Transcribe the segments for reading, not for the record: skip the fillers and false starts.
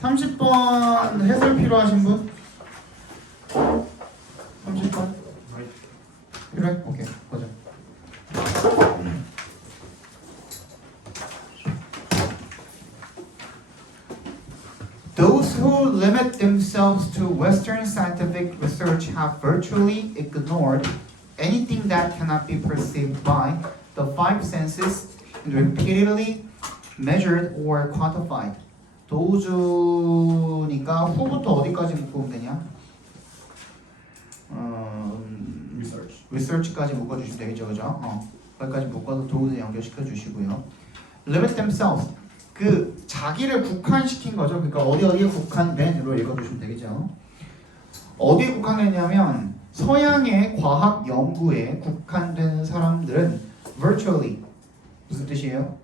30번 해설 필요하신 분? 30번? 필요해? 오케이, 보자. Those who limit themselves to Western scientific research have virtually ignored anything that cannot be perceived by the five senses and repeatedly measured or quantified. 도우주니까 후부터 어디까지 묶으면 되냐? research까지 묶어주시면 되겠죠, 그죠? 거기까지 묶어서 도우주 연결시켜 주시고요. Limit themselves. 그 자기를 국한시킨 거죠. 그러니까 어디에 국한된으로 읽어주시면 되겠죠. 어디에 국한되냐면 서양의 과학 연구에 국한된 사람들은 virtually 무슨 뜻이에요?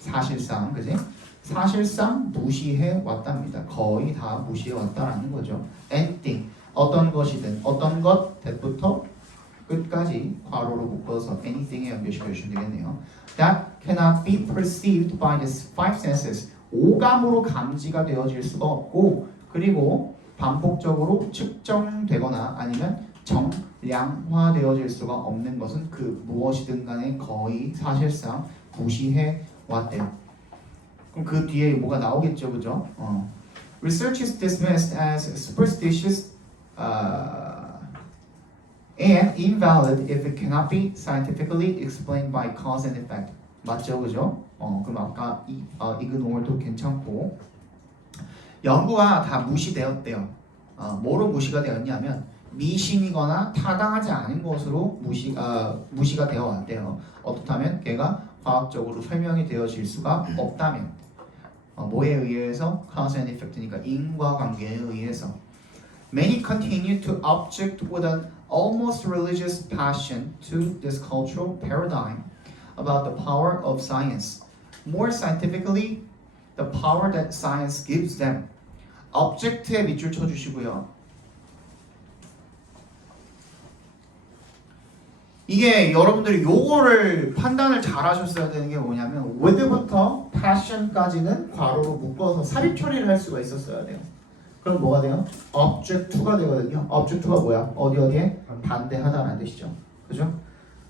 사실상, 그지? 사실상 무시해 왔답니다. 거의 다 무시해 왔다라는 거죠. anything 어떤 것이든 어떤 것 대부터 끝까지 괄호로 묶어서 anything에 연결시켜 주시면 되겠네요. That cannot be perceived by the five senses. 오감으로 감지가 되어질 수가 없고 그리고 반복적으로 측정되거나 아니면 정량화되어질 수가 없는 것은 그 무엇이든 간에 거의 사실상 무시해 왔대요. 그럼 그 뒤에 뭐가 나오겠죠, 그죠? Research is dismissed as superstitious and invalid if it cannot be scientifically explained by cause and effect. 맞죠, 그죠? 그럼 아까 ignore도 괜찮고 연구가 다 무시되었대요. 뭐로 무시가 되었냐면 미신이거나 타당하지 않은 것으로 무시가 되어 왔대요. 어떻다면 걔가 과학적으로 설명이 되어질 수가 없다면 뭐에 의해서 cause and effect니까 인과관계에 의해서 Many continue to object with an almost religious passion to this cultural paradigm about the power of science. More scientifically, the power that science gives them. object에 밑줄 쳐주시고요. 이게 여러분들이 요거를 판단을 잘 하셨어야 되는 게 뭐냐면 with부터 passion까지는 괄호로 묶어서 삽입 처리를 할 수가 있었어야 돼요. 그럼 뭐가 돼요? object to가 되거든요. object to가 뭐야? 어디에? 반대하다라는 뜻이죠. 그죠?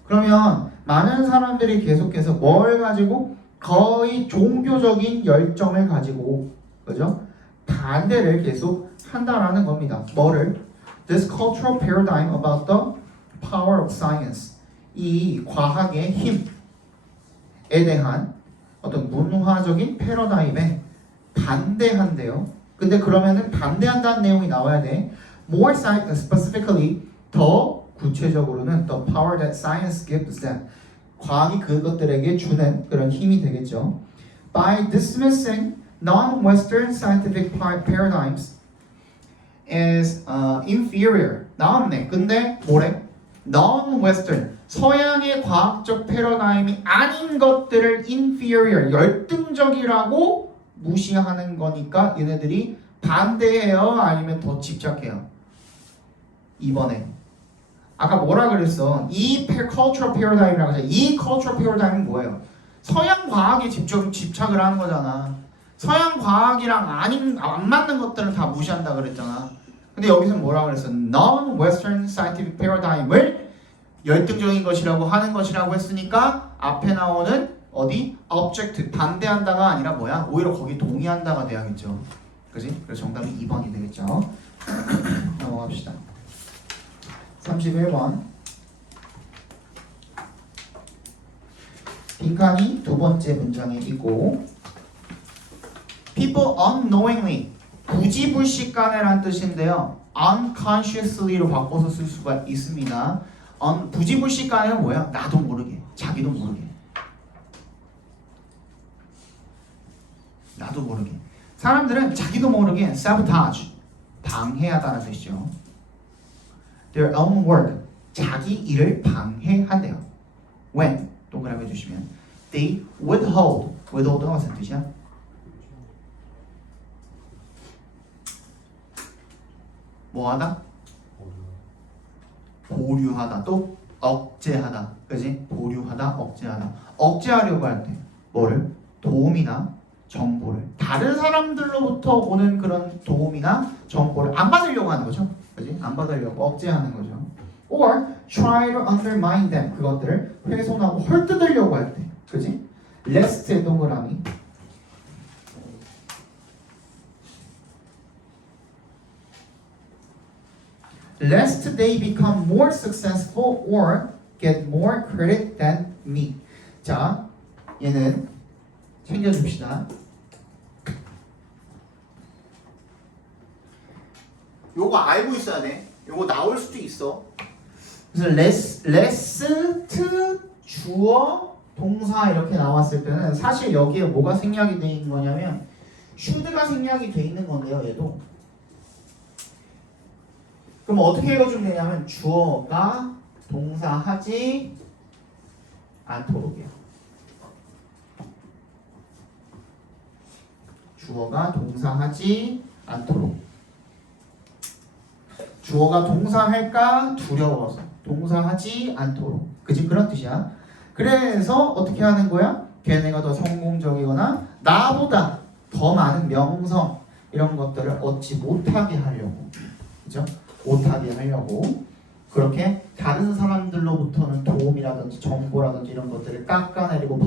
그러면 많은 사람들이 계속해서 뭘 가지고 거의 종교적인 열정을 가지고 그죠? 반대를 계속 한다라는 겁니다. 뭐를? This cultural paradigm about the power of science. 이 과학의 힘에 대한 어떤 문화적인 패러다임에 반대한대요. 근데 그러면은 반대한다는 내용이 나와야 돼. More specifically, 더 구체적으로는 the power that science gives them. 과학이 그것들에게 주는 그런 힘이 되겠죠. By dismissing non-Western scientific paradigms as inferior. 나왔네. 근데 뭐래? Non-Western. 서양의 과학적 패러다임이 아닌 것들을 inferior, 열등적이라고 무시하는 거니까 얘네들이 반대해요? 아니면 더 집착해요? 2번에 아까 뭐라 그랬어? 이 cultural paradigm이라고 했잖아. 이 cultural paradigm은 뭐예요? 서양 과학에 집착을 하는 거잖아. 서양 과학이랑 안 맞는 것들은 다 무시한다 그랬잖아. 근데 여기서 뭐라 그랬어? Non-Western scientific paradigm을 열등적인 것이라고 하는 것이라고 했으니까 앞에 나오는 어디? object, 반대한다가 아니라 뭐야? 오히려 거기 동의한다가 돼야겠죠. 그지? 그래서 정답이 2번이 되겠죠. 넘어갑시다. 31번. 빈칸이 두 번째 문장에 있고 People unknowingly 부지불식간에란 뜻인데요. unconsciously로 바꿔서 쓸 수가 있습니다. 부지불식간에는 뭐야? 나도 모르게, 자기도 모르게. 나도 모르게. 사람들은 자기도 모르게 sabotage, 방해하다는 뜻이죠. Their own work, 자기 일을 방해한대요. When, 동그라미 해주시면 they withhold가 무슨 뜻이야? 뭐하다? 보류하다. 또 억제하다. 그지? 보류하다, 억제하다. 억제하려고 할 때 뭐를? 도움이나 정보를 다른 사람들로부터 오는 그런 도움이나 정보를 안 받으려고 하는 거죠. 그지? 안 받으려고 억제하는 거죠. Or try to undermine them. 그것들을 훼손하고 헐뜯으려고 할 때. 그지? lest의 동그라미. Lest they become more successful or get more credit than me. 자, 얘는 챙겨줍시다. 요거 알고 있어야 돼. 요거 나올 수도 있어. 그래서 레스트 주어 동사 이렇게 나왔을 때는 사실 여기에 뭐가 생략이 돼 있는 거냐면 should가 생략이 돼 있는 건데요. 얘도. 그럼 어떻게 읽어주면 되냐면 주어가 동사하지 않도록이요. 주어가 동사하지 않도록. 주어가 동사할까 두려워서 동사하지 않도록. 그지? 그런 뜻이야. 그래서 어떻게 하는 거야? 걔네가 더 성공적이거나 나보다 더 많은 명성 이런 것들을 얻지 못하게 하려고. 그죠? 못하게 하려고 그렇게 다른 사람들로부터는 도움이라든지 정보라든지 이런 것들을 깎아내리고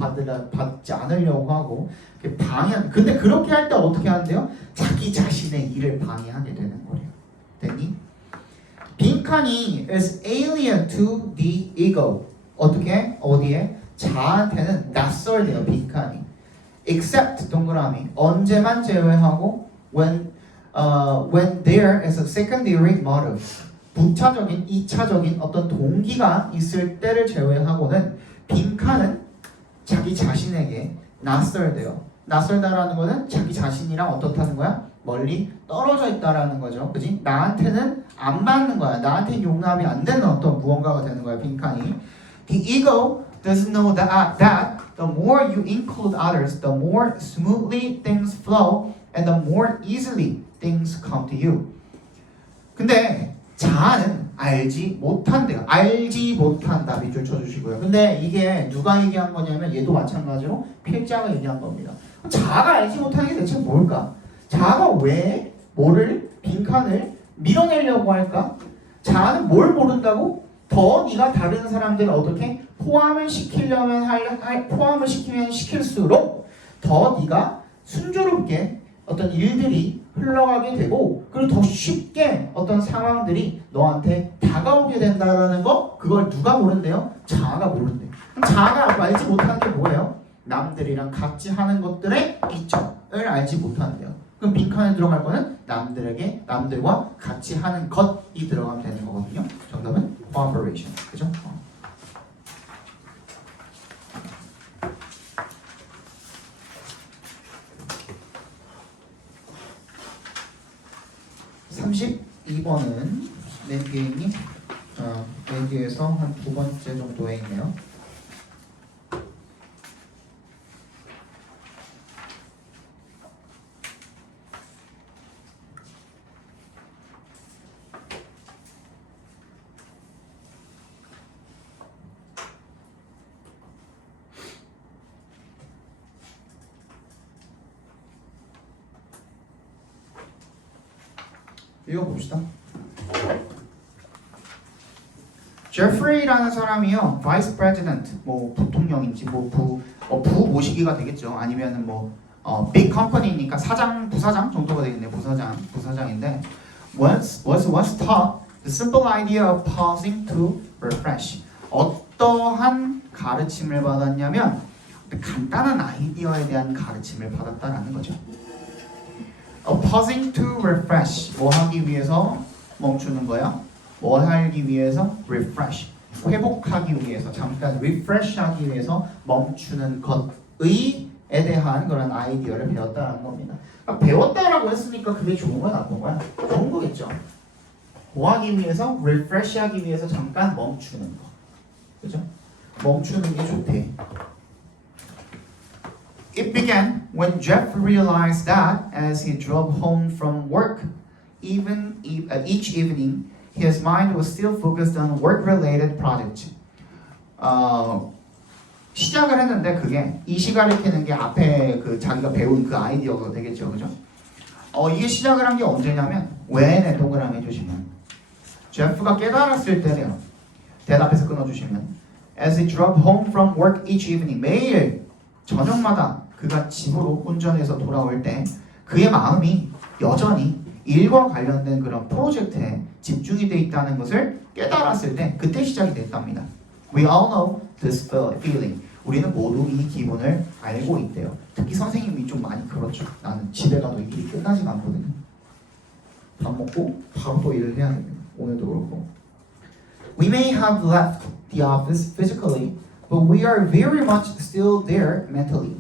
받지 않으려고 하고 방해. 근데 그렇게 할 때 어떻게 하는데요? 자기 자신의 일을 방해하게 되는 거예요. 됐니? 빈칸이 is alien to the ego. 어떻게? 어디에? 자한테는 낯설대요. 빈칸이. except 동그라미. 언제만 제외하고 when there is a secondary motive. 부차적인, 2차적인 어떤 동기가 있을 때를 제외하고는 빈칸은 자기 자신에게 낯설대요. 낯설다라는 거는 자기 자신이랑 어떻다는 거야? 멀리 떨어져 있다라는 거죠. 그지? 나한테는 안 맞는 거야. 나한테 용납이 안 되는 어떤 무언가가 되는 거야. 빈칸이. The ego doesn't know that the more you include others, the more smoothly things flow and the more easily things come to you. 근데 자아는 알지 못한대요. 알지 못한다. 밑줄 쳐주시고요. 근데 이게 누가 얘기한 거냐면 얘도 마찬가지로 필자가 얘기한 겁니다. 자아가 알지 못하는 게 대체 뭘까? 자아가 왜 뭐를 빈칸을 밀어내려고 할까? 자아는 뭘 모른다고? 더 네가 다른 사람들을 어떻게 포함을 시키려면 포함을 시키면 시킬수록 더 네가 순조롭게 어떤 일들이 흘러가게 되고 그리고 더 쉽게 어떤 상황들이 너한테 다가오게 된다는 거 그걸 누가 모른대요? 자아가 모른대요. 그럼 자아가 알지 못하는 게 뭐예요? 남들이랑 같이 하는 것들의 이점을 알지 못하는데요. 그럼 빈칸에 들어갈 거는 남들과 같이 하는 것이 들어가면 되는 거거든요. 정답은 cooperation. 그죠? 32번은 맨 뒤에 있니? 맨 뒤에서 한 두 번째 정도에 있네요. 읽어봅시다. 제프리라는 사람이요, vice president, 뭐 부통령인지 부 모시기가 되겠죠. 아니면은 big company니까 사장, 부사장 정도가 되겠네요. 부사장인데 was once taught the simple idea of pausing to refresh. 어떠한 가르침을 받았냐면 간단한 아이디어에 대한 가르침을 받았다라는 거죠. pausing to refresh. 뭐 하기 위해서 멈추는 거야? 뭐 하기 위해서? refresh. 회복하기 위해서, 잠깐 refresh 하기 위해서 멈추는 것에 대한 그런 아이디어를 배웠다는 겁니다. 그러니까 배웠다라고 했으니까 그게 좋은 거야, 나쁜 거야? 좋은 거겠죠. 뭐 하기 위해서? refresh 하기 위해서 잠깐 멈추는 거. 그죠? 멈추는 게 좋대. It began when Jeff realized that as he drove home from work, each evening, his mind was still focused on work-related projects. 시작을 했는데 그게 이시 가리키는 게 앞에 그 자기가 배운 그 아이디어가 되겠죠, 그죠? 이게 시작을 한 게 언제냐면 when에 동그라미 해주시면 제프가 깨달았을 때래요. 대답해서 끊어주시면 as he drove home from work each evening 매일 저녁마다 그가 집으로 운전해서 돌아올 때 그의 마음이 여전히 일과 관련된 그런 프로젝트에 집중이 돼 있다는 것을 깨달았을 때 그때 시작이 됐답니다. We all know this feeling. 우리는 모두 이 기분을 알고 있대요. 특히 선생님이 좀 많이 그렇죠. 나는 집에 가도 일이 끝나지가 않거든요. 밥 먹고 바로 또 일을 해야 됩니다. 오늘도 그렇고. We may have left the office physically, but we are very much still there mentally.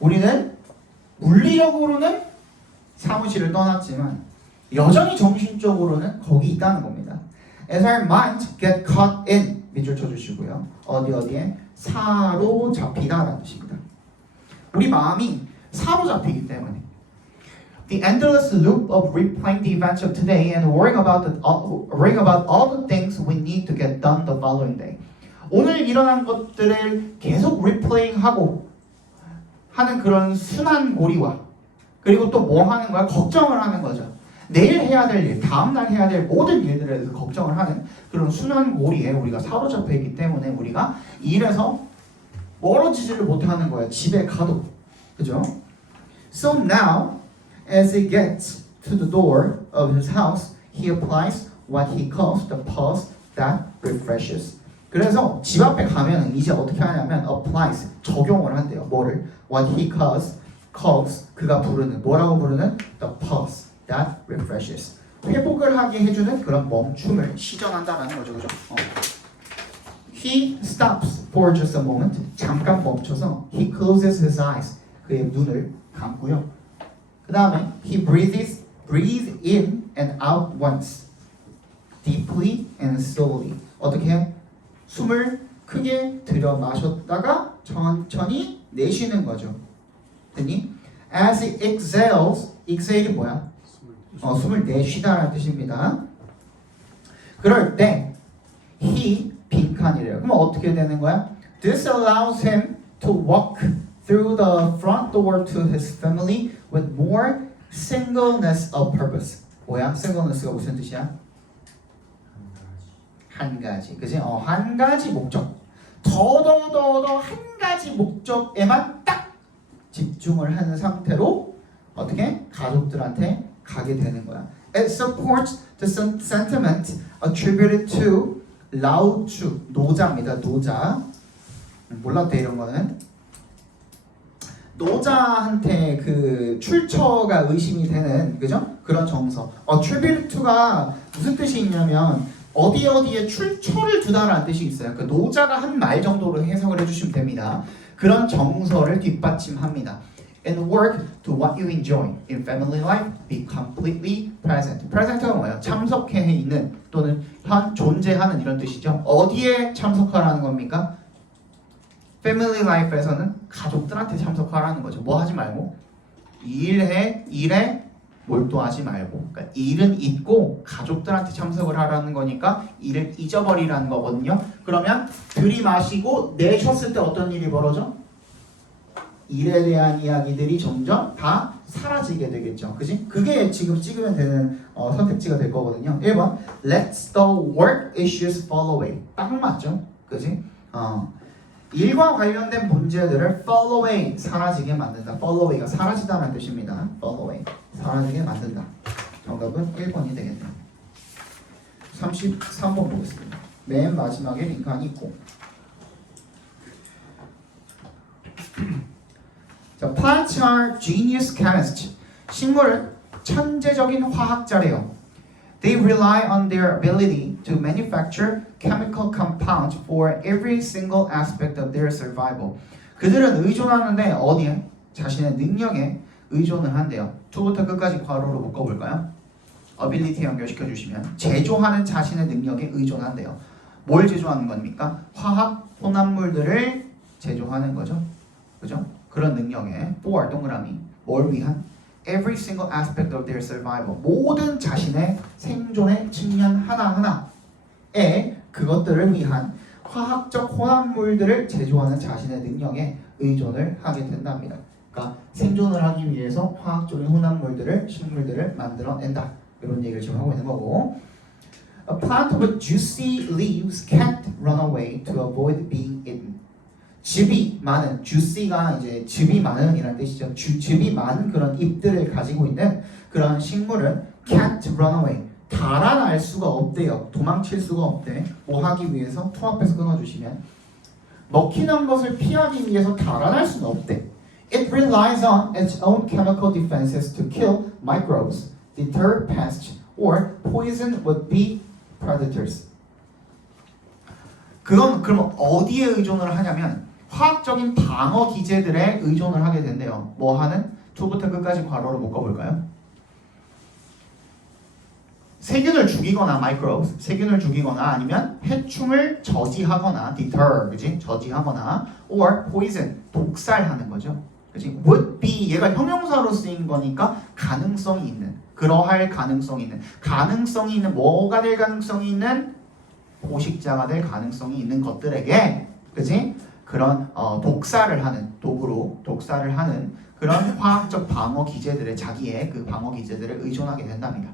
우리는 물리적으로는 사무실을 떠났지만 여전히 정신적으로는 거기 있다는 겁니다. As our minds get caught in 밑줄 쳐주시고요. 어디에 사로잡히다라는 뜻입니다. 우리 마음이 사로잡히기 때문에 The endless loop of replaying the events of today and worrying about all the things we need to get done the following day. 오늘 일어난 것들을 계속 리플레잉하고 하는 그런 순환고리와 그리고 또 뭐 하는 거야? 걱정을 하는 거죠. 내일 해야 될 일, 다음날 해야 될 모든 일들에 대해서 걱정을 하는 그런 순환고리에 우리가 사로잡혀 있기 때문에 우리가 일에서 멀어지지를 못하는 거예요. 집에 가도. 그죠? So now, as he gets to the door of his house, he applies what he calls the pause that refreshes. 그래서 집 앞에 가면 이제 어떻게 하냐면 applies, 적용을 한대요. 뭐를? What he calls 그가 부르는, 뭐라고 부르는? The pause that refreshes. 회복을 하게 해주는 그런 멈춤을 시전한다라는 거죠. 그죠? He stops for just a moment. 잠깐 멈춰서 he closes his eyes. 그의 눈을 감고요. 그 다음에 he breathes in and out once. Deeply and slowly. 어떻게 해? 숨을 크게 들여 마셨다가 천천히 내쉬는 거죠. 됐니? As he exhales, exhale이 뭐야? 숨을 내쉬다라는 뜻입니다. 그럴 때 he 빈칸이래요. 그럼 어떻게 되는 거야? This allows him to walk through the front door to his family with more singleness of purpose. 뭐야? singleness가 무슨 뜻이야? 한 가지. 그치? 한 가지 목적. 더더더더 한 가지 목적에만 딱 집중을 하는 상태로 어떻게? 가족들한테 가게 되는 거야. It supports the sentiment attributed to Lao Tzu, 노자입니다. 노자. 몰랐대 이런 거는. 노자한테 그 출처가 의심이 되는 그죠? 그런 정서. attributed to가 무슨 뜻이 있냐면 어디에 출처를 두다라는 뜻이 있어요. 그 노자가 한 말 정도로 해석을 해주시면 됩니다. 그런 정서를 뒷받침합니다. And work to what you enjoy in family life. Be completely present. present가 뭐예요? 참석해 있는 또는 현 존재하는 이런 뜻이죠. 어디에 참석하라는 겁니까? family life에서는 가족들한테 참석하라는 거죠. 뭐 하지 말고 일에 몰두하지 말고. 그러니까 일은 잊고 가족들한테 참석을 하라는 거니까 일을 잊어버리라는 거거든요. 그러면 들이마시고 내쉬었을 때 어떤 일이 벌어져? 일에 대한 이야기들이 점점 다 사라지게 되겠죠. 그지? 그게 지금 찍으면 되는 선택지가 될 거거든요. 1번 Let the work issues fall away. 딱 맞죠? 그지? 일과 관련된 문제들을 fall away, 사라지게 만든다. fall away가 사라지다라는 뜻입니다. fall away, 사라지게 만든다. 정답은 1번이 되겠네요. 33번 보겠습니다. 맨 마지막에 링크안이 있고 자, plants are genius chemists. 식물은 천재적인 화학자래요. They rely on their ability to manufacture chemical compounds for every single aspect of their survival. 그들은 의존하는데 어디에? 자신의 능력에 의존을 한대요. 2부터 끝까지 괄호로 묶어볼까요? ability 연결시켜 주시면 제조하는 자신의 능력에 의존한대요. 뭘 제조하는 겁니까? 화학 혼합물들을 제조하는 거죠. 그죠? 그런 능력에 for 동그라미 뭘 위한? Every single aspect of their survival. 모든 자신의 생존의 측면 하나하나에 그것들을 위한 화학적 혼합물들을 제조하는 자신의 능력에 의존을 하게 된답니다. 그러니까 생존을 하기 위해서 화학적인 혼합물들을 식물들을 만들어낸다. 이런 얘기를 지금 하고 있는 거고. A plant with juicy leaves can't run away to avoid being eaten. 즙이 많은, juicy가 이제 즙이 많은 이라는 뜻이죠. 즙이 많은 그런 잎들을 가지고 있는 그런 식물은 can't run away. 달아날 수가 없대요. 도망칠 수가 없대. 뭐 하기 위해서 투 앞에서 끊어주시면 먹히는 것을 피하기 위해서 달아날 수는 없대. It relies on its own chemical defenses to kill microbes, deter pests, or poison would-be predators. 그건 그럼 어디에 의존을 하냐면 화학적인 방어 기제들에 의존을 하게 된대요. 뭐 하는? 초부터 끝까지 괄호로 묶어볼까요? 세균을 죽이거나 microbes, 세균을 죽이거나 아니면 해충을 저지하거나 deter, 그지? 저지하거나 or poison, 독살하는 거죠. 그지? would be 얘가 형용사로 쓰인 거니까 가능성이 있는, 그러할 가능성이 있는 뭐가 될 가능성이 있는 포식자가 될 가능성이 있는 것들에게, 그지? 그런 독살을 하는 도구로 독살을 하는 그런 화학적 방어 기제들의 자기의 그 방어 기제들을 의존하게 된답니다.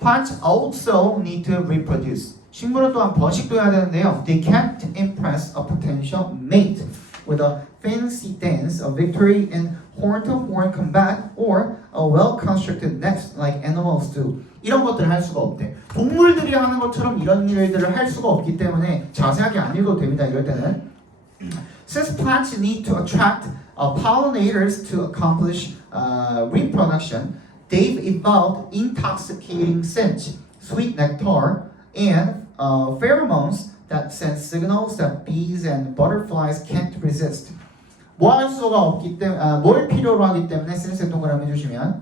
Plants also need to reproduce. 식물은 또한 번식도 해야 되는데요. They can't impress a potential mate with a fancy dance, a victory in horn-to-horn combat, or a well-constructed nest like animals do. 이런 것들을 할 수가 없대. 동물들이 하는 것처럼 이런 일들을 할 수가 없기 때문에 자세하게 안 읽어도 됩니다. 이럴 때는. Since plants need to attract pollinators to accomplish reproduction, they've evolved intoxicating scent, sweet nectar, and pheromones that send signals that bees and butterflies can't resist. 뭐 할 수가 없기 때문에 뭘 필요로 하기 때문에 센스 동그라미 해주시면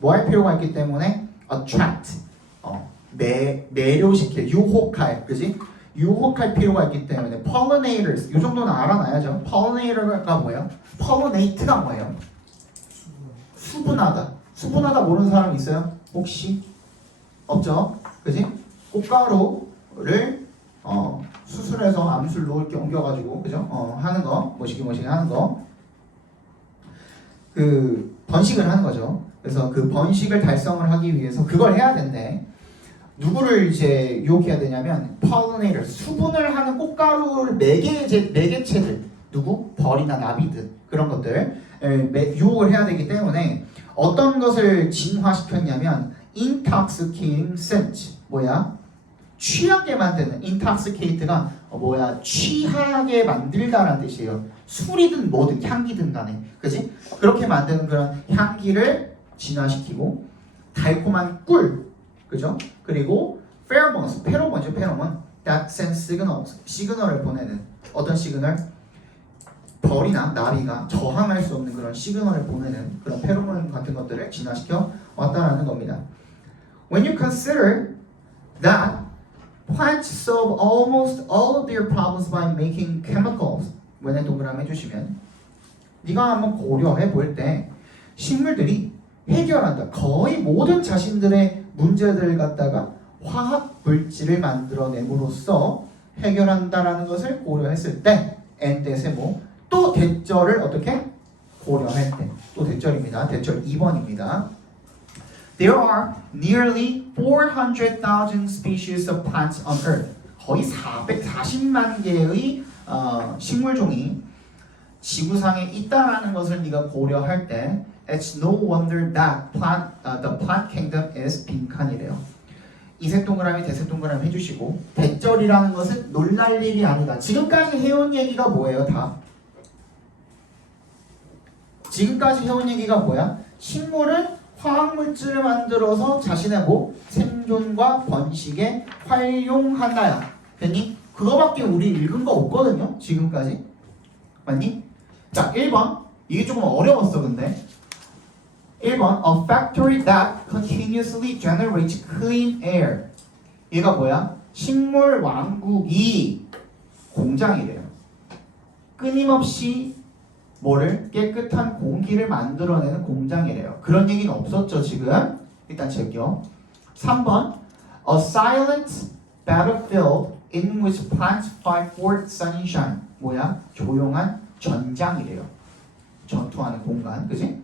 뭐 할 필요가 있기 때문에 attract 매료시킬 유혹할 그지? 유혹할 필요가 있기 때문에 pollinators 이 정도는 알아놔야죠. pollinator가 뭐예요? pollinate가 뭐예요? 수분하다. 수분하다 모르는 사람 있어요? 혹시? 없죠? 그지? 꽃가루를 수술해서 암술로 이렇게 옮겨가지고 그죠? 하는 거 모시기 하는 거 그 번식을 하는 거죠. 그래서 그 번식을 달성을 하기 위해서 그걸 해야 되는데 누구를 이제 유혹해야 되냐면 pollinator 수분을 하는 꽃가루를 매개체들 누구? 벌이나 나비들 그런 것들 유혹을 해야 되기 때문에 어떤 것을 진화시켰냐면 intoxicating scent 뭐야? 취하게 만드는 intoxicate가 취하게 만들다라는 뜻이에요. 술이든 뭐든 향기든 간에 그지? 그렇게 만드는 그런 향기를 진화시키고 달콤한 꿀 그죠? 그리고 pheromones 페로몬이죠. 페로몬 that sends signals 시그널을 보내는 어떤 시그널? 벌이나 나비가 저항할 수 없는 그런 시그널을 보내는 그런 페로몬 같은 것들을 진화시켜 왔다라는 겁니다. When you consider that plants solve almost all of their problems by making chemicals. 원의 동그라미 해주시면 네가 한번 고려해 볼 때 식물들이 해결한다. 거의 모든 자신들의 문제들을 갖다가 화학 물질을 만들어냄으로써 해결한다라는 것을 고려했을 때 and 또 대절을 어떻게 고려할 때 또 대절입니다. 대절 2번입니다. There are nearly 400,000 species of plants on Earth. 거의 440만 개의 식물종이 지구상에 있다라는 것을 네가 고려할 때 It's no wonder that the plant kingdom is 빈칸이래요. 이색 동그라미, 대색 동그라미 해주시고 대절이라는 것은 놀랄 일이 아니다. 지금까지 해온 얘기가 뭐예요? 다 지금까지 해온 얘기가 뭐야? 식물은 화학물질을 만들어서 자신의 생존과 번식에 활용한다야. 됐니? 그거밖에 우리 읽은 거 없거든요. 지금까지. 맞니? 자, 1번. 이게 조금 어려웠어 근데. 1번. A factory that continuously generates clean air. 얘가 뭐야? 식물 왕국이 공장이래요. 끊임없이 뭐를? 깨끗한 공기를 만들어내는 공장이래요. 그런 얘기는 없었죠 지금? 일단 제껴. 3번. A silent battlefield in which plants fight for sunshine. 뭐야? 조용한 전장이래요. 전투하는 공간, 그지?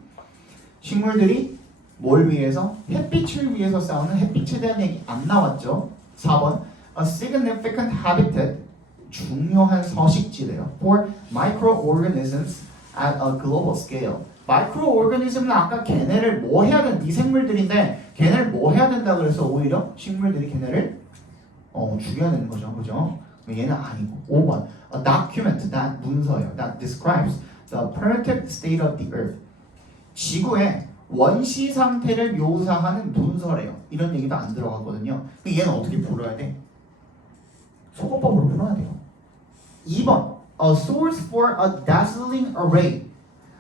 식물들이 뭘 위해서? 햇빛을 위해서 싸우는 햇빛에 대한 얘기 안 나왔죠? 4번 A significant habitat 중요한 서식지래요. For microorganisms at a global scale. 마이크로오르가니즘은 아까 걔네를 뭐 해야 되는 미생물들인데 걔네를 뭐 해야 된다 그래서 오히려 식물들이 걔네를 죽여야 되는 거죠. 그죠? 얘는 아니고 5번 A document that 문서예요. That describes the primitive state of the earth. 지구의 원시 상태를 묘사하는 문서래요. 이런 얘기도 안 들어갔거든요. 얘는 어떻게 풀어야 돼? 소거법으로 풀어야 돼요. 2번 A source for a dazzling array.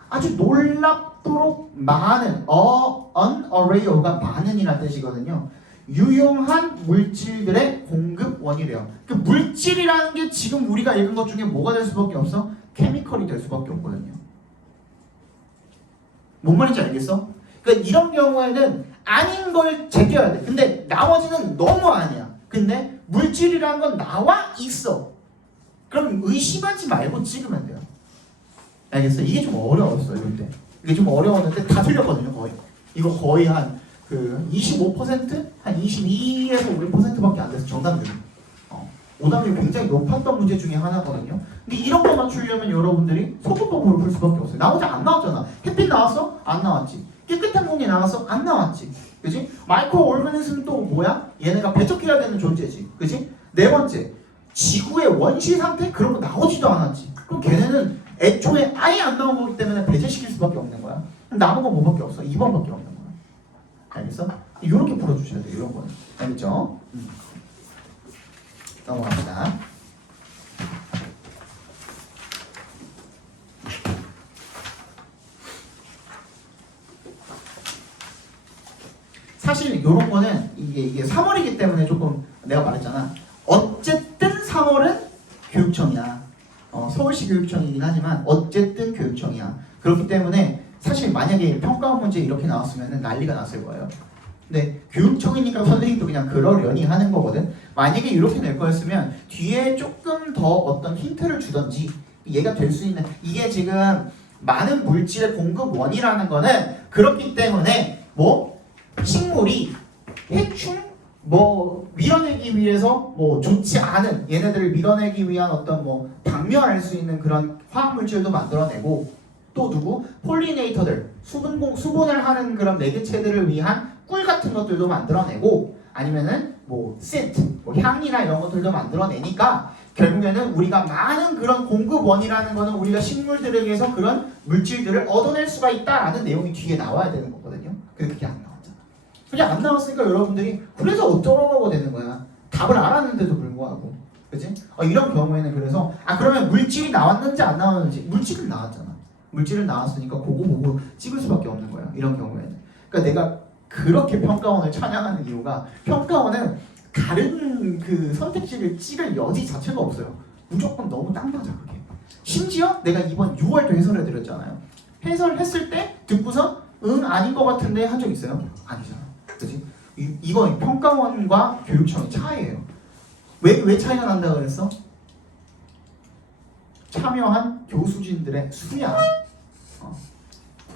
아주 놀랍도록 많은 an array of가 많은이라는 뜻이거든요. 유용한 물질들의 공급원이래요. 그 물질이라는 게 지금 우리가 읽은 것 중에 뭐가 될 수밖에 없어? 케미컬이 될 수밖에 없거든요. 뭔 말인지 알겠어? 그러니까 이런 경우에는 아닌 걸 제껴야 돼. 근데 나머지는 너무 아니야. 근데 물질이라는 건 나와 있어. 그럼 의심하지 말고 찍으면 돼요. 알겠어? 이게 좀 어려웠어요, 이때. 이게 좀 어려웠는데 다 틀렸거든요, 거의. 이거 거의 한 25%? 한 22에서 5%밖에 안 돼서 정답률이. 오답률이 굉장히 높았던 문제 중에 하나거든요. 근데 이런 거 맞추려면 여러분들이 소거법으로 풀 수밖에 없어요. 나머지 안 나왔잖아. 햇빛 나왔어? 안 나왔지. 깨끗한 공기 나왔어? 안 나왔지. 그지? 마이크로 오르가니즘 또 뭐야? 얘네가 배척해야 되는 존재지. 그지? 네 번째, 지구의 원시 상태? 그런 거 나오지도 않았지. 그럼 걔네는 애초에 아예 안 나온 거기 때문에 배제시킬 수밖에 없는 거야. 남은 건 뭐밖에 없어? 2번밖에 없는 거야. 알겠어? 이렇게 풀어주셔야 돼요. 이런 거는. 알겠죠? 넘어갑니다. 사실 이런 거는 이게 3월이기 때문에 조금 내가 말했잖아. 어쨌든 3월은 교육청이야. 서울시 교육청이긴 하지만 어쨌든 교육청이야. 그렇기 때문에 사실 만약에 평가 문제 이렇게 나왔으면 난리가 났을 거예요. 근데 교육청이니까 선생님도 그냥 그러려니 하는 거거든. 만약에 이렇게 낼 거였으면 뒤에 조금 더 어떤 힌트를 주던지 얘가 될 수 있는, 이게 지금 많은 물질의 공급원이라는 거는 그렇기 때문에 뭐 식물이 해충 뭐 밀어내기 위해서 뭐 좋지 않은 얘네들을 밀어내기 위한 어떤 뭐 박멸할 수 있는 그런 화학 물질도 만들어내고, 또 누구 폴리네이터들 수분을 하는 그런 매개체들을 위한 꿀 같은 것들도 만들어내고, 아니면은 뭐 센트 뭐 향이나 이런 것들도 만들어내니까 결국에는 우리가 많은 그런 공급원이라는 거는 우리가 식물들에게서 그런 물질들을 얻어낼 수가 있다라는 내용이 뒤에 나와야 되는 거거든요. 근데 그게 안 나왔잖아. 그게 안 나왔으니까 여러분들이 그래서 어쩌라고 되는 거야. 답을 알았는데도 불구하고. 그치? 이런 경우에는 그래서 그러면 물질이 나왔는지 안 나왔는지, 물질은 나왔잖아. 물질은 나왔으니까 그거 보고 찍을 수밖에 없는 거야. 이런 경우에는. 그러니까 내가 그렇게 평가원을 찬양하는 이유가, 평가원은 다른 그 선택지를 찍을 여지 자체가 없어요. 무조건 너무 딱 맞아 그게. 심지어 내가 이번 6월도 해설해드렸잖아요. 해설했을 때 듣고서 응 아닌 것 같은데 한 적 있어요? 아니잖아. 그치? 이건 평가원과 교육청의 차이예요. 왜 차이가 난다 그랬어? 참여한 교수진들의 수야.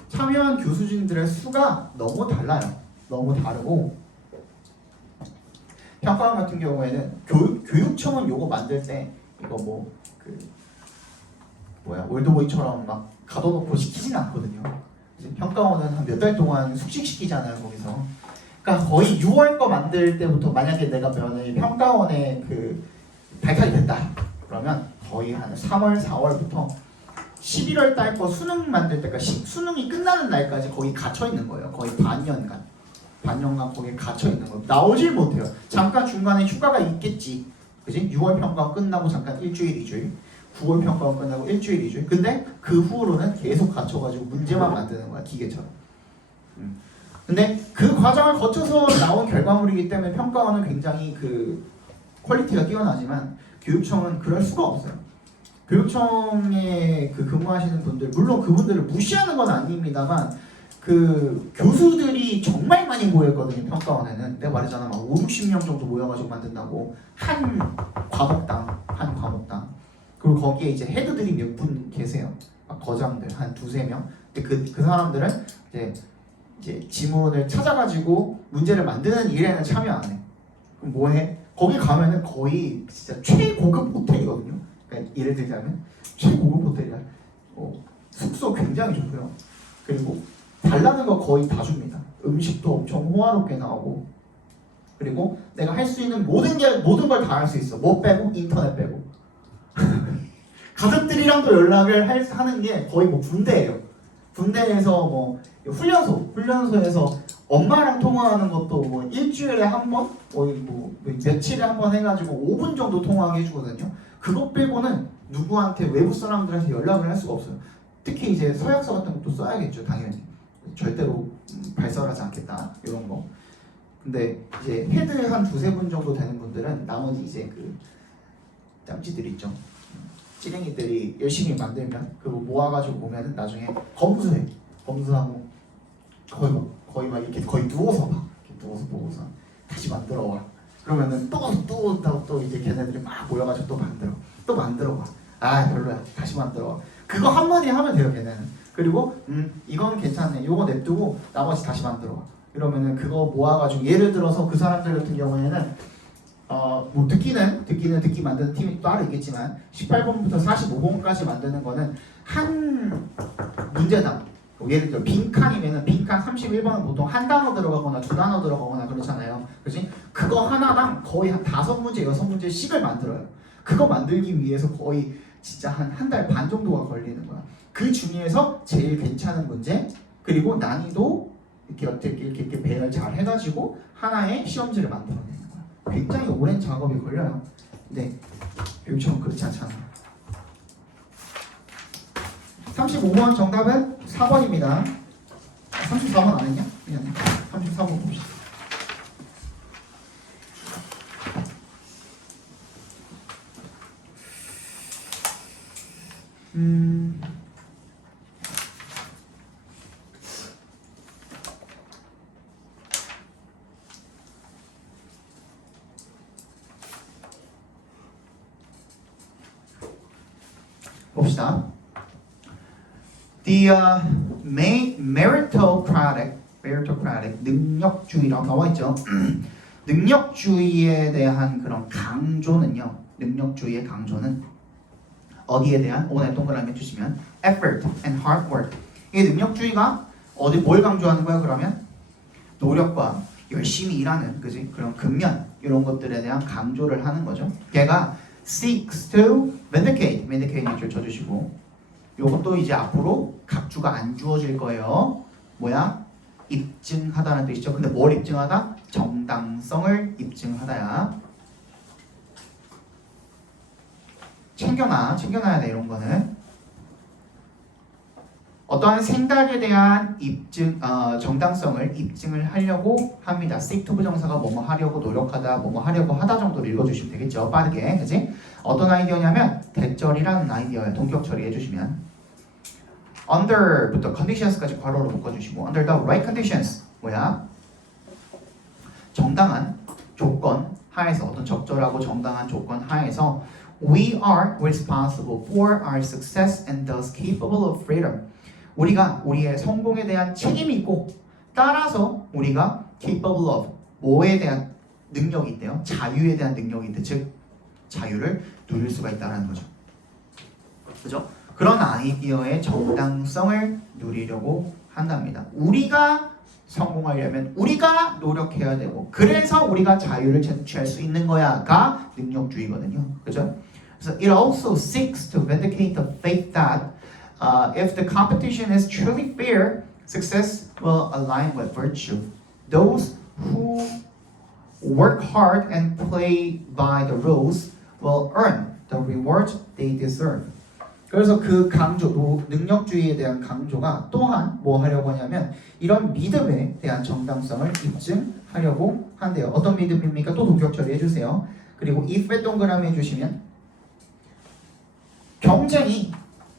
참여한 교수진들의 수가 너무 달라요. 너무 다르고, 평가원 같은 경우에는 교육청은 요거 만들 때 이거 뭐 올드보이처럼 막 가둬놓고 시키진 않거든요. 평가원은 한 몇 달 동안 숙식시키잖아요 거기서. 그러니까 거의 6월 거 만들 때부터, 만약에 내가 평가원에 발탁이 됐다 그러면 거의 한 3월 4월부터 11월 달 거 수능 만들 때까지, 수능이 끝나는 날까지 거기 갇혀 있는 거예요. 거의 반년간 거기에 갇혀 있는 거예요. 나오질 못해요. 잠깐 중간에 휴가가 있겠지. 그지? 6월 평가 끝나고 잠깐 일주일, 2주일. 9월 평가 끝나고 일주일, 2주일. 근데 그 후로는 계속 갇혀가지고 문제만 만드는 거야, 기계처럼. 근데 그 과정을 거쳐서 나온 결과물이기 때문에 평가원은 굉장히 퀄리티가 뛰어나지만 교육청은 그럴 수가 없어요. 교육청에 근무하시는 분들, 물론 그분들을 무시하는 건 아닙니다만 그 교수들이 정말 많이 모였거든요. 평가원에는 내가 말했잖아, 막 5, 60명 정도 모여가지고 만든다고 한 과목당. 그리고 거기에 이제 헤드들이 몇 분 계세요. 막 거장들 한 두세 명. 근데 그 사람들은 이제 지문을 찾아가지고 문제를 만드는 일에는 참여 안 해. 그럼 뭐 해? 거기 가면은 거의 진짜 최고급 호텔이거든요. 그러니까 예를 들자면 최고급 호텔이야. 숙소 굉장히 좋고요. 그리고 달라는 거 거의 다 줍니다. 음식도 엄청 호화롭게 나오고, 그리고 내가 할 수 있는 모든 걸 다 할 수 있어. 뭐 빼고? 인터넷 빼고. 가족들이랑도 연락을 하는 게 거의 뭐 군대예요. 군대에서 뭐 훈련소에서 엄마랑 통화하는 것도 뭐 일주일에 한 번, 뭐 며칠에 한 번 해가지고 5분 정도 통화하게 해주거든요. 그것 빼고는 누구한테 외부 사람들한테 연락을 할 수가 없어요. 특히 이제 서약서 같은 것도 써야겠죠, 당연히. 절대로 발설하지 않겠다, 이런 거. 근데 이제 헤드 한 두세 분 정도 되는 분들은 나머지 이제 그 짬찌들 있죠. 찌랭이들이 열심히 만들면 그거 모아가지고 보면은 나중에 검수하고 거의 막 이렇게 거의 누워서 보고서 다시 만들어 와. 그러면은 또 이제 걔네들이 막 모여가지고 또 만들어 와. 아 별로야, 다시 만들어 와. 그거 한마디 하면 돼요, 걔네는. 그리고 이건 괜찮네, 요거 냅두고 나머지 다시 만들어 와. 이러면은 그거 모아가지고, 예를 들어서 그 사람들 같은 경우에는 뭐 듣기 만드는 팀이 따로 있겠지만 18번부터 45번까지 만드는 거는 한 문제당, 예를 들어 빈칸이면은 빈칸 31번은 보통 한 단어 들어가거나 두 단어 들어가거나 그렇잖아요. 그렇지? 그거 하나당 거의 한 5문제, 6문제씩을 만들어요. 그거 만들기 위해서 거의 진짜 한 달 반 정도가 걸리는 거야. 그 중에서 제일 괜찮은 문제, 그리고 난이도 이렇게 배열 잘 해가지고 하나의 시험지를 만들어내는 거야. 굉장히 오랜 작업이 걸려요. 근데 요즘은 그렇지 않잖아. 35번 정답은 4번입니다. 34번 안 했냐? 미안해. 34번 봅시다. 봅시다. The meritocratic 능력주의라고 나와 있죠. 능력주의에 대한 그런 강조는요. 능력주의의 강조는 어디에 대한, 오늘 동그라미 해주시면 effort and hard work. 이 능력주의가 뭘 강조하는 거예요? 그러면 노력과 열심히 일하는, 그지? 그런 근면 이런 것들에 대한 강조를 하는 거죠. 걔가 seeks to vindicate인 줄 쳐주시고, 요것도 이제 앞으로 각주가 안 주어질 거예요. 뭐야? 입증하다는 뜻이죠. 근데 뭘 입증하다? 정당성을 입증하다야. 챙겨놔야 돼, 이런 거는. 어떠한 생각에 대한 정당성을 입증을 하려고 합니다. seek to 부정사가 뭐뭐 하려고 노력하다, 뭐뭐 하려고 하다 정도로 읽어주시면 되겠죠. 빠르게, 그지? 어떤 아이디어냐면 대절이라는 아이디어예요. 동격 처리해 주시면 under부터 conditions까지 괄호로 묶어주시고, under the right conditions 뭐야? 정당한 조건 하에서, 어떤 적절하고 정당한 조건 하에서 we are responsible for our success and thus capable of freedom. 우리가 우리의 성공에 대한 책임이 있고, 따라서 우리가 capable of 뭐에 대한 능력이 있대요. 자유에 대한 능력이 있대. 즉 자유를 누릴 수가 있다는 거죠. 그죠? 그런 아이디어의 정당성을 누리려고 한답니다. 우리가 성공하려면 우리가 노력해야 되고, 그래서 우리가 자유를 쟁취할 수 있는 거야가 능력주의거든요. 그죠? 그래서 it also seeks to vindicate the faith that if the competition is truly fair, success will align with virtue. Those who work hard and play by the rules will earn the reward they deserve. 그래서 그 강조, 능력주의에 대한 강조가 또한 뭐 하려고 하냐면 이런 믿음에 대한 정당성을 입증하려고 한대요. 어떤 믿음입니까? 또 동격 처리해 주세요. 그리고 if에 동그라미 해주시면 경쟁이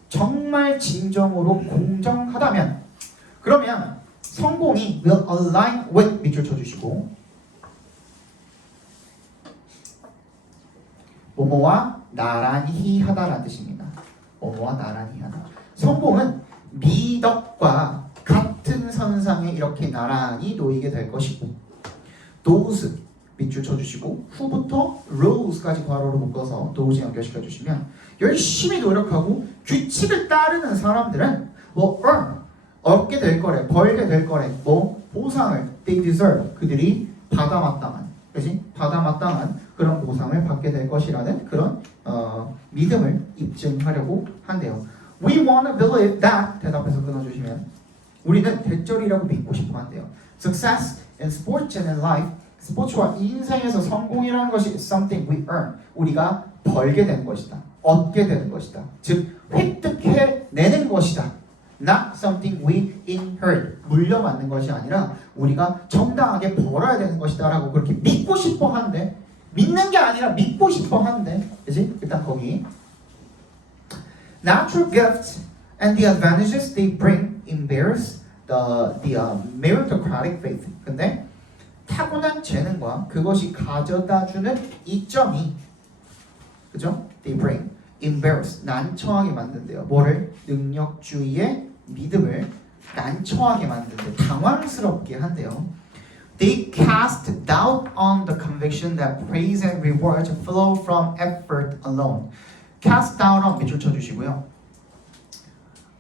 정말 진정으로 공정하다면, 그러면 성공이 will align with 밑줄 쳐주시고 뭐뭐와 나란히 하다라는 뜻입니다. 뭐뭐와 나란히 하다. 성공은 미덕과 같은 선상에 이렇게 나란히 놓이게 될 것이고 those 밑줄 쳐주시고 후부터 rows까지 괄호로 묶어서 those 연결시켜 주시면 열심히 노력하고 규칙을 따르는 사람들은 뭐 earn 얻게 될 거래, 벌게 될 거래, 뭐 보상을 they deserve 그들이 받아 마땅한, 그지? 받아 마땅한 그런 보상을 받게 될 것이라는 그런 믿음을 입증하려고 한대요. We want to believe that 대답해서 끊어주시면 우리는 대절이라고 믿고 싶어 한대요. Success in sports and in life 스포츠와 인생에서 성공이라는 것이 something we earn 우리가 벌게 되는 것이다. 얻게 되는 것이다. 즉 획득해내는 것이다. Not something we inherit 물려받는 것이 아니라 우리가 정당하게 벌어야 되는 것이다 라고 그렇게 믿고 싶어 한데 믿는 게 아니라 믿고 싶어 한데 그치? 일단 거기 Natural gifts and the advantages they bring embarrass the meritocratic faith 근데 타고난 재능과 그것이 가져다주는 이점이 그죠? They bring embarrass 난처하게 만든대요. 뭐를? 능력주의의 믿음을 난처하게 만든대 당황스럽게 한대요. They cast doubt on the conviction that praise and rewards flow from effort alone. Cast down on 밑줄 쳐주시고요.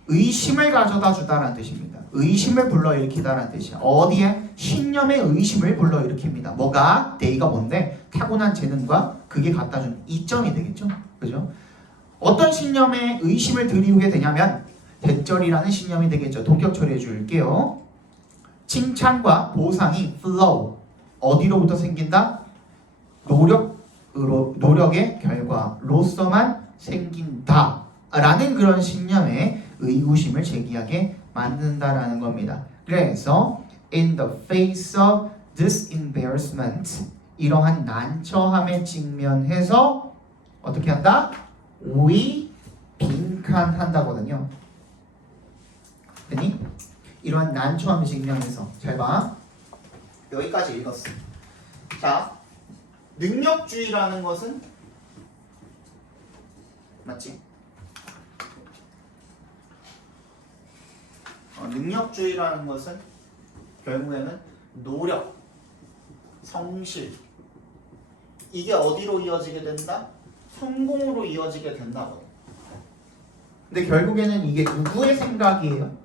의심을 가져다 주다라는 뜻입니다. 의심을 불러일으키다라는 뜻이야. 어디에? 신념의 의심을 불러일으킵니다. 뭐가? they가 뭔데? 타고난 재능과 그게 갖다 주는 이점이 되겠죠. 그죠? 어떤 신념에 의심을 들이우게 되냐면 대절이라는 신념이 되겠죠. 동격 처리해 줄게요. 칭찬과 보상이 flow 어디로부터 생긴다? 노력의 결과로서만 생긴다 라는 그런 신념에 의구심을 제기하게 만든다라는 겁니다. 그래서 in the face of this embarrassment 이러한 난처함에 직면해서 어떻게 한다? we 빈칸한다거든요. 됐니? 이러한 난처함에 직면해서 잘 봐. 여기까지 읽었어. 자, 능력주의라는 것은 맞지? 능력주의라는 것은 결국에는 노력, 성실 이게 어디로 이어지게 된다? 성공으로 이어지게 된다고. 근데 결국에는 이게 누구의 생각이에요?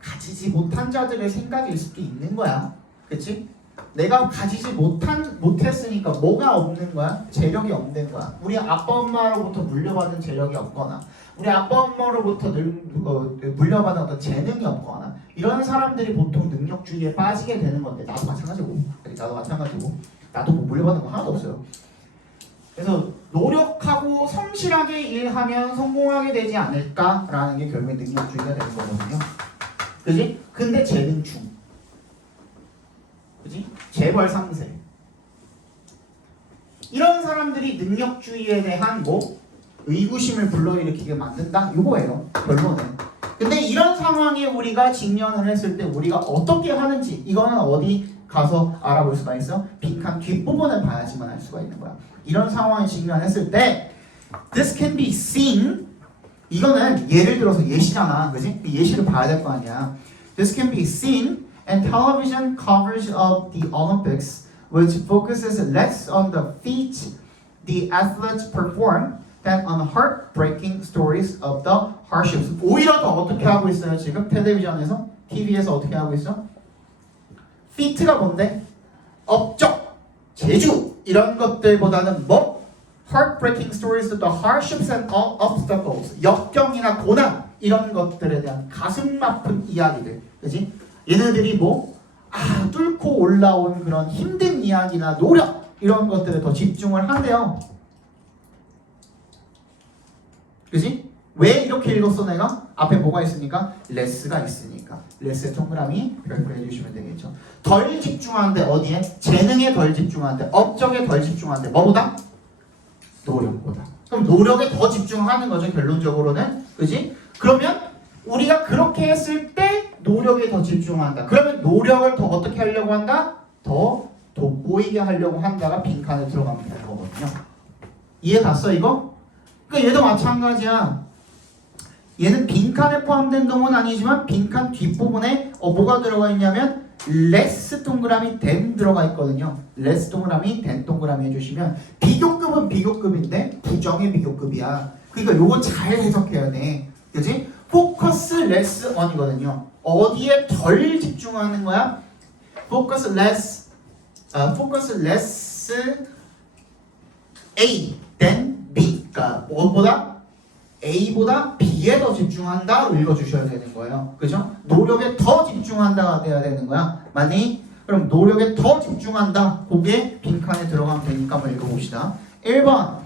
가지지 못한 자들의 생각일 수도 있는 거야. 그치? 내가 가지지 못했으니까 뭐가 없는 거야? 재력이 없는 거야. 우리 아빠 엄마로부터 물려받은 재력이 없거나 우리 아빠 엄마로부터 물려받은 어떤 재능이 없거나 이런 사람들이 보통 능력주의에 빠지게 되는 건데 나도 마찬가지고 나도 뭐 물려받은 거 하나도 없어요. 그래서 노력하고 성실하게 일하면 성공하게 되지 않을까라는 게 결국에 능력주의가 되는 거거든요. 그지? 근데 재능충 그지? 재벌 3세 이런 사람들이 능력주의에 대한 뭐 의구심을 불러일으키게 만든다? 이거예요 결론은. 근데 이런 상황에 우리가 직면을 했을 때 우리가 어떻게 하는지 이거는 어디 가서 알아볼 수가 있어? 빈칸 뒷부분을 봐야지만 알 수가 있는 거야. 이런 상황에 직면했을 때 This can be seen 이거는 예를 들어서 예시잖아 그지? 예시를 봐야 될 거 아니야. This can be seen in television coverage of the Olympics which focuses less on the feat the athletes perform than on heartbreaking stories of the hardships. 오히려 더 어떻게 하고 있어요 지금? 텔레비전에서? TV에서 어떻게 하고 있어? feat가 뭔데? 업적, 재주 이런 것들보다는 뭐? heartbreaking stories of the hardships and obstacles 역경이나 고난 이런 것들에 대한 가슴 아픈 이야기들 그지? 얘네들이 뭐? 뚫고 올라온 그런 힘든 이야기나 노력 이런 것들에 더 집중을 한대요. 그지? 왜 이렇게 읽었어 내가? 앞에 뭐가 있으니까? 레스가 있으니까. 레스의 동그라미 별표 해주시면 되겠죠. 덜 집중하는데 어디에? 재능에 덜 집중하는데 업적에 덜 집중하는데 뭐보다? 노력보다. 그럼 노력에 더 집중하는 거죠 결론적으로는. 그지? 그러면 우리가 그렇게 했을 때 노력에 더 집중한다. 그러면 노력을 더 어떻게 하려고 한다? 더 돋보이게 하려고 한다가 빈칸에 들어가면 되는 거거든요. 이해 갔어 이거? 그러니까 얘도 마찬가지야. 얘는 빈칸에 포함된 동은 아니지만 빈칸 뒷부분에 뭐가 들어가 있냐면 less 동그라미 than 들어가 있거든요. less 동그라미 than 동그라미 해주시면 비교급은 비교급인데 부정의 비교급이야. 그러니까 요거 잘 해석해야 돼. 그지? focus less on이거든요. 어디에 덜 집중하는 거야? focus less A than B. 그러니까 뭐보다? A보다 B에 더 집중한다로 읽어주셔야 되는 거예요. 그죠? 노력에 더 집중한다가 돼야 되는 거야. 맞니? 그럼 노력에 더 집중한다. 그게 빈칸에 들어가면 되니까 한번 읽어봅시다. 1번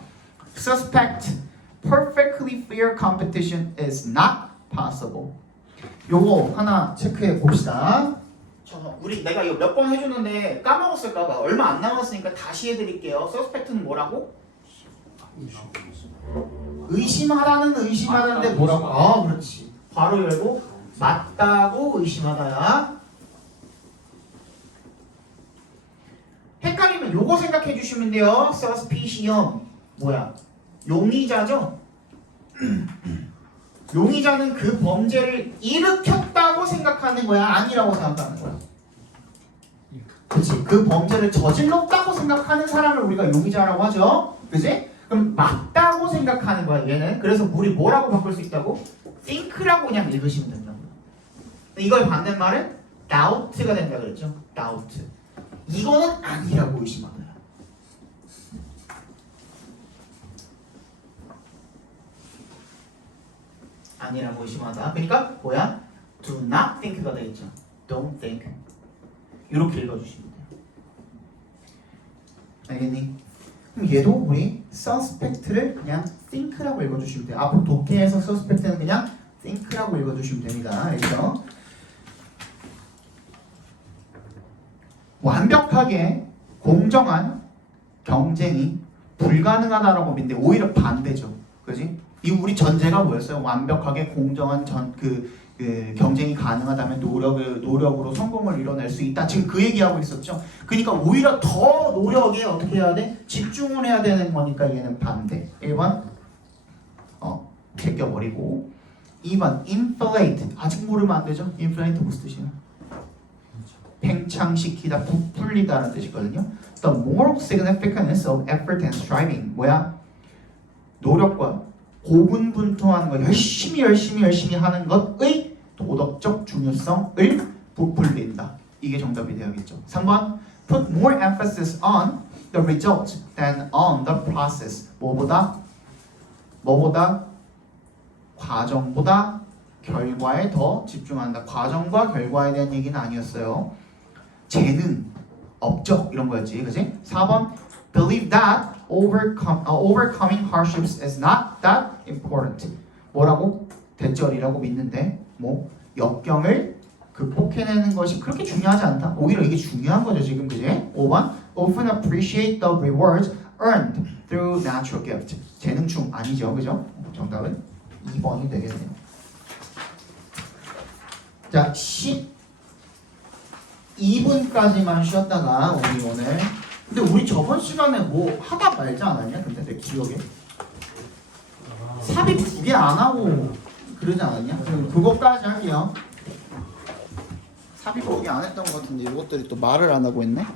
Suspect perfectly fair competition is not possible. 요거 하나 체크해 봅시다. 우리 내가 이거 몇 번 해주는데 까먹었을까봐 얼마 안 남았으니까 다시 해드릴게요. Suspect는 뭐라고? 의심하다는데 뭐라고? 아 그렇지. 괄호 열고 맞다고 의심하다야. 헷갈리면 요거 생각해 주시면 돼요. suspicion 뭐야? 용의자죠? 용의자는 그 범죄를 일으켰다고 생각하는 거야? 아니라고 생각하는 거야? 그치? 그 범죄를 저질렀다고 생각하는 사람을 우리가 용의자라고 하죠? 그치? 그럼 맞다고 생각하는 거야 얘는. 그래서 우리 뭐라고 바꿀 수 있다고? think라고 그냥 읽으시면 된다고. 이걸 반대말은 doubt가 된다 그랬죠? doubt. 이거는 아니라고 의심하더라. 아니라고 의심하다. 그러니까 뭐야? do not think가 되겠죠. don't think. 이렇게 읽어주시면 돼요. 알겠니? 그럼 얘도 우리 suspect를 그냥 think라고 읽어주시면 돼요. 앞으로 독해에서 suspect는 그냥 think라고 읽어주시면 됩니다. 알겠죠? 완벽하게 공정한 경쟁이 불가능하다라고 믿는데 오히려 반대죠. 그지? 이 우리 전제가 뭐였어요? 완벽하게 공정한 경쟁이 가능하다면 노력으로 성공을 이뤄낼 수 있다. 지금 그 얘기하고 있었죠. 그러니까 오히려 더 노력에 어떻게 해야 돼? 집중을 해야 되는 거니까 얘는 반대. 1번 제껴버리고 2번 inflate. 아직 모르면 안 되죠. inflate 무슨 뜻이야? 팽창시키다, 부풀리다라는 뜻이거든요. The moral significance of effort and striving. 뭐야? 노력과 고군분투하는 것, 열심히 하는 것의 도덕적 중요성을 부풀린다. 이게 정답이 되어야겠죠. 3번 Put more emphasis on the result than on the process. 뭐보다? 과정보다 결과에 더 집중한다. 과정과 결과에 대한 얘기는 아니었어요. 재능, 업적 이런 거였지, 그지? 4번 Believe that overcoming hardships is not that important. 뭐라고? 대절이라고 믿는데 뭐 역경을 극복해내는 것이 그렇게 중요하지 않다. 오히려 이게 중요한 거죠 지금, 그지? 5번 Often appreciate the rewards earned through natural gift. 재능충 아니죠, 그죠? 정답은 2번이 되겠네요. 자, 12분까지만 쉬었다가 우리 오늘. 근데 우리 저번 시간에 뭐 하다 말지 않았냐? 근데 내 기억에 삽입 2개 안 하고 그러지 않았냐? 그거까지 할게요. 삽입 2개 안 했던 것 같은데 이것들이 또 말을 안 하고 있네?